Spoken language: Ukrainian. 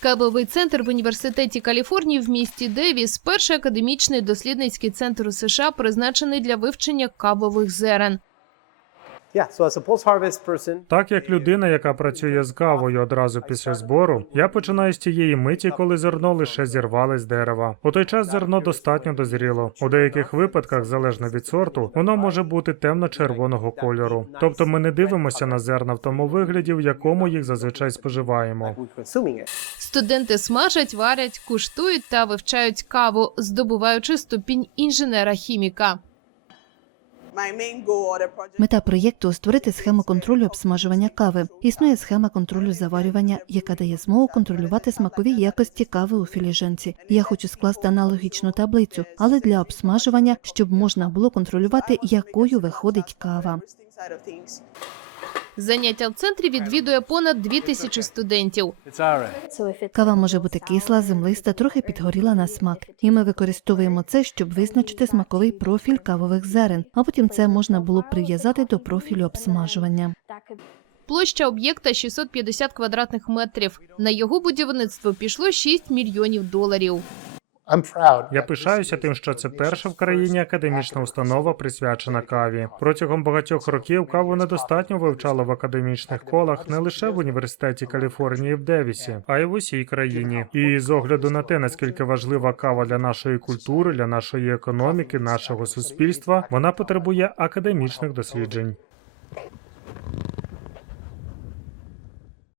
Кавовий центр в університеті Каліфорнії в місті Девіс перший академічний дослідницький центр у США, призначений для вивчення кавових зерен. Так як людина, яка працює з кавою одразу після збору, я починаю з тієї миті, коли зерно лише зірвали з дерева. У той час зерно достатньо дозріло. У деяких випадках, залежно від сорту, воно може бути темно-червоного кольору. Тобто ми не дивимося на зерна в тому вигляді, в якому їх зазвичай споживаємо. Студенти смажать, варять, куштують та вивчають каву, здобуваючи ступінь інженера-хіміка. My Мета проєкту створити схему контролю обсмажування кави. Існує схема контролю заварювання, яка дає змогу контролювати смакові якості кави у філіжанці. Я хочу скласти аналогічну таблицю, але для обсмажування, щоб можна було контролювати, якою виходить кава. Заняття в центрі відвідує понад дві тисячі студентів. Кава може бути кисла, землиста, трохи підгоріла на смак. І ми використовуємо це, щоб визначити смаковий профіль кавових зерен, а потім це можна було прив'язати до профілю обсмажування. Площа об'єкта 650 квадратних метрів. На його будівництво пішло 6 мільйонів доларів. Я пишаюся тим, що це перша в країні академічна установа, присвячена каві. Протягом багатьох років каву недостатньо вивчали в академічних колах не лише в університеті Каліфорнії в Девісі, а й в усій країні. І з огляду на те, наскільки важлива кава для нашої культури, для нашої економіки, нашого суспільства, вона потребує академічних досліджень.